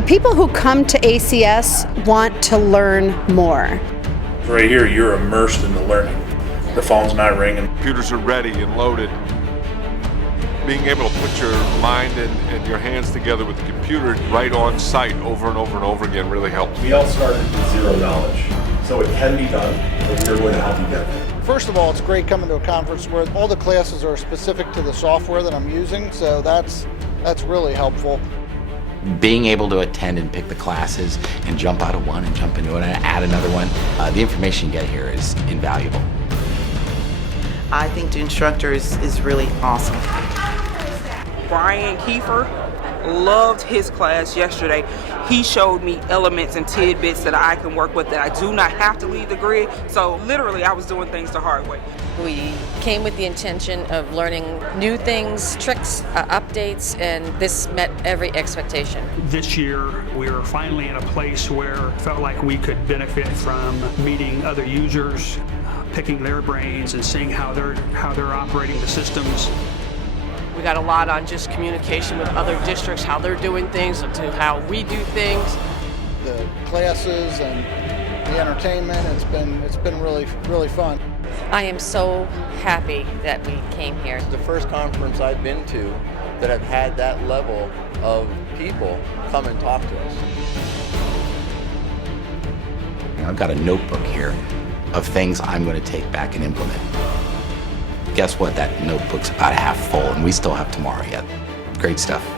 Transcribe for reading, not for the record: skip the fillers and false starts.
The people who come to ACS want to learn more. Right here, you're immersed in the learning. The phone's not ringing. Computers are ready and loaded. Being able to put your mind and your hands together with the computer right on site over and over and over again really helps. We all started with zero knowledge, so it can be done, but we're going to help you get there. First of all, it's great coming to a conference where all the classes are specific to the software that I'm using, so that's really helpful. Being able to attend and pick the classes and jump out of one and jump into it and add another one, the information you get here is invaluable. I think the instructor is really awesome. Brian Kiefer, loved his class yesterday. He showed me elements and tidbits that I can work with, that I do not have to leave the grid. So literally I was doing things the hard way. We came with the intention of learning new things, tricks, updates, and this met every expectation. This year we are finally in a place where it felt like we could benefit from meeting other users, picking their brains and seeing how they're operating the systems. We got a lot on just communication with other districts, how they're doing things, to how we do things. The classes and the entertainment, it's been really fun. I am so happy that we came here. It's the first conference I've been to that have had that level of people come and talk to us. I've got a notebook here of things I'm going to take back and implement. Guess what? That notebook's about half full, and we still have tomorrow yet. Great stuff.